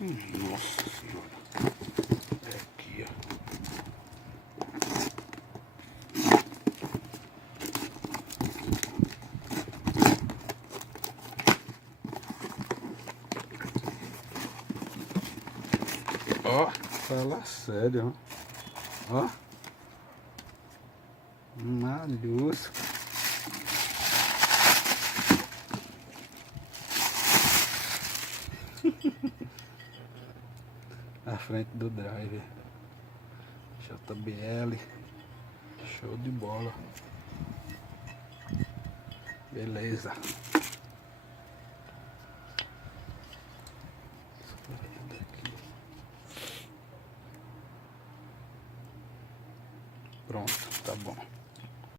Nossa senhora. É aqui, ó. Ó, fala sério, ó. Ó. Malhoso. Na frente do driver. JBL. Show de bola. Beleza.